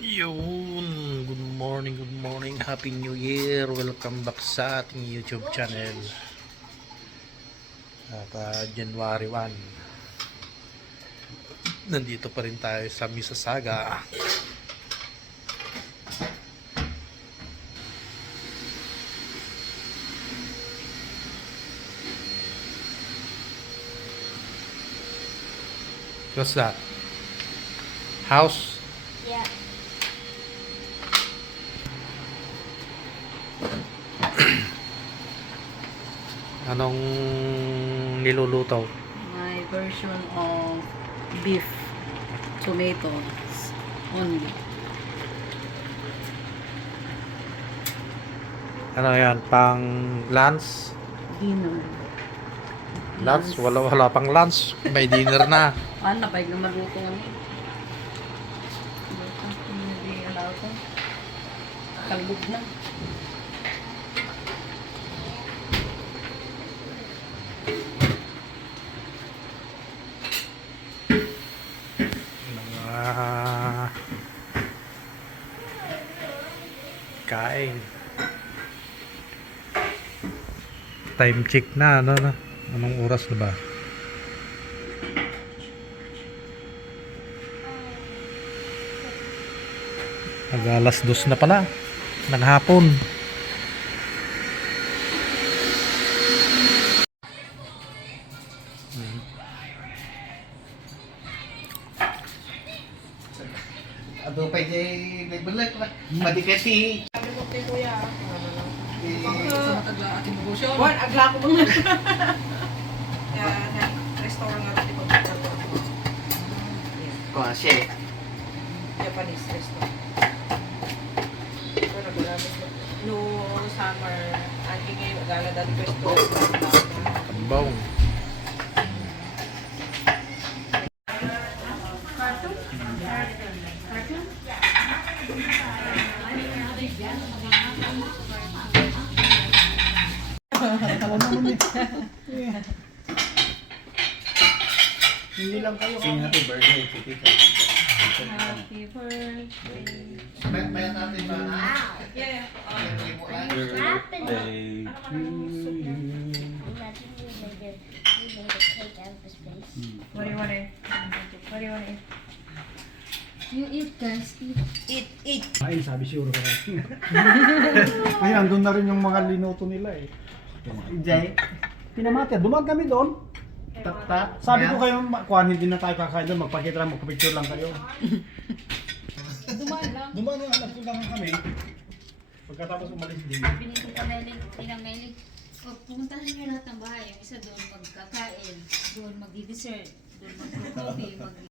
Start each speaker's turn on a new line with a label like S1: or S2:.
S1: Yun, good morning, good morning, happy new year, welcome back sa ating YouTube channel. At ah, January 1 nandito pa rin tayo sa Mississauga What's that? House?
S2: Yeah.
S1: Anong niluluto?
S3: My version of beef tomatoes only.
S1: Ano yan? Pang lunch?
S3: Dinner.
S1: Lunch? Wala, wala pang lunch. May dinner na.
S3: Ano, pag na magluto kami. Kalbog na.
S1: Mga kain. Time check na, ano na? Anong oras na ba? Mag alas dos na pala ng hapon.
S4: Ado pa jay lebelet lah. Madikasi.
S3: Sa matagla ating negosyo.
S5: Juan, agla ko mga. Kaya na restaurant nga dito pag
S4: Ko siya.
S5: Japanese restaurant. Pero ko. No summer, ang ingay magala dati restaurant.
S1: Kambaw.
S4: Hindi lang kayo. Sing happy birthday Tita.
S3: Happy birthday.
S4: May may natin ba na?
S5: Yeah,
S2: Birthday to you.
S5: What do you want to eat? What do you want to eat?
S2: You eat, guys. Eat.
S5: Eat, eat.
S6: Ay, sabi siguro ko. Ay, andun na rin yung mga linuto nila eh.
S4: Jay.
S6: Pinamati, dumaan kami doon.
S4: Takta.
S6: Sabi ko kayo, kuhan, hindi na tayo kakain doon, magpakita lang, magpapicture lang kayo.
S3: Dumaan lang.
S6: Dumaan yung anak ko lang kami. Pagkatapos umalis din.
S7: Binito ka Meling, tinang Meling. Pag pumuntahan niyo lahat ng bahay, yung isa doon magkakain, doon magdi-dessert, doon mag-coffee, mag